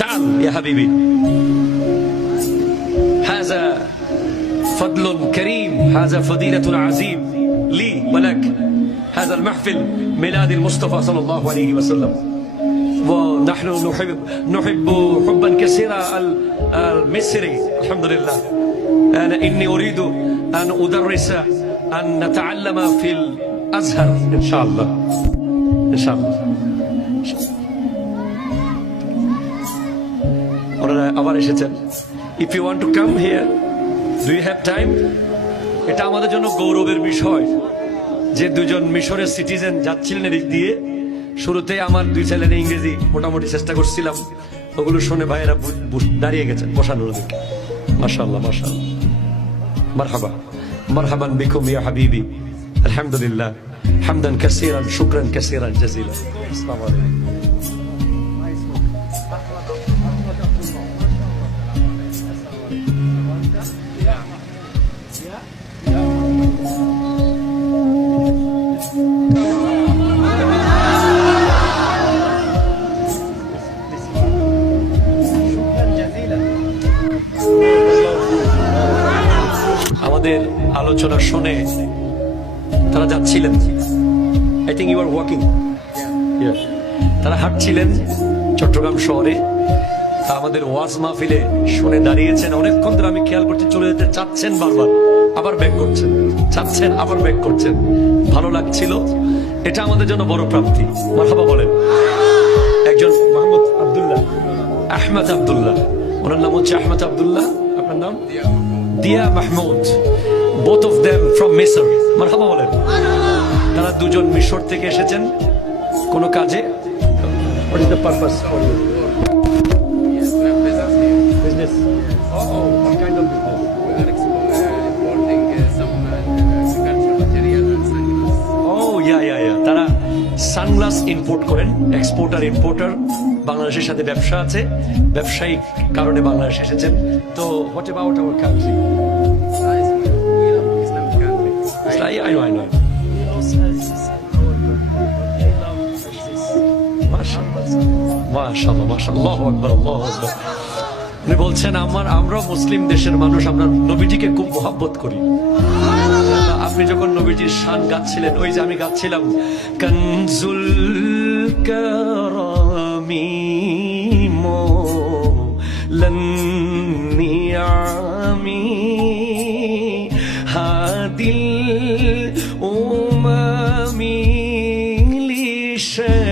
تعال يا حبيبي هذا فضل كريم هذا فضيلة عظيم لي ولك هذا المحفل ميلاد المصطفى صلى الله عليه وسلم ونحن نحب حبا كثيرا المصري الحمد لله أنا إني أريد أن أدرس أن نتعلم في الأزهر إن شاء الله إن شاء الله আবার এসেছেন if you want to come here do you have time এটা আমাদের জন্য গৌরবের বিষয় যে দুজন মিশরের সিটিজেন যাচ্ছিলেন এদিক দিয়ে শুরুতে আমার দুই ছেলের ইংরেজি মোটামুটি চেষ্টা করছিলাম ওগুলো শুনে ভাইয়েরা দাঁড়িয়ে গেছেন বসানোর দিকে মাশাআল্লাহ মাশাআল্লাহ মারহাবা মারহাবান বিকুম ইয়া হাবিবি আলহামদুলিল্লাহ হামদান কাসীরান শুকরান কাসীরান জাযীলা আসসালামু আলাইকুম আমাদের আলোচনা শুনে তারা যাচ্ছিলেন I think you are walking তারা হাঁটছিলেন চট্টগ্রাম শহরে আমাদের ওয়াজ মাহফিলে শুনে দাঁড়িয়েছেন অনেকক্ষণ ধরে আমি খেয়াল করছি চলে যেতে চাচ্ছেন বারবার আবার ব্যাক করছেন চাচ্ছেন আবার ব্যাক করছেন ভালো লাগছিল এটা আমাদের জন্য বড় প্রাপ্তি মারহাবা বলেন একজন মাহমুদ আব্দুল্লাহ আহমদ আব্দুল্লাহ ওনার নাম হচ্ছে আহমদ আব্দুল্লাহ আপনার নাম দিয়া Mahmud both of them from Misr মারহাবা বলেন তারা দুজন মিশর থেকে এসেছেন কোন কাজে what is the purpose for you business what kind of business we are exporting some agricultural material and sunglasses yeah তারা সানগ্লাস ইম্পোর্ট করেন এক্সপোর্টার ইম্পোর্টার বাংলাদেশের সাথে ব্যবসা আছে ব্যবসায়িক কারণে বাংলাদেশ এসেছেন তো what about our country Islamic country I know মাশাআল্লাহ মাশাআল্লাহ আল্লাহু আকবার আল্লাহু আকবার উনি বলছেন আমরা মুসলিম দেশের মানুষ আমরা নবীজিকে খুব মহব্বত করি আপনি যখন নবীজির শান গাচ্ছিলেন ওই যে আমি গাচ্ছিলাম কানজুল কারামি মোলান নিয়ামি হাদিল উমামি লিশরিয়াতিহি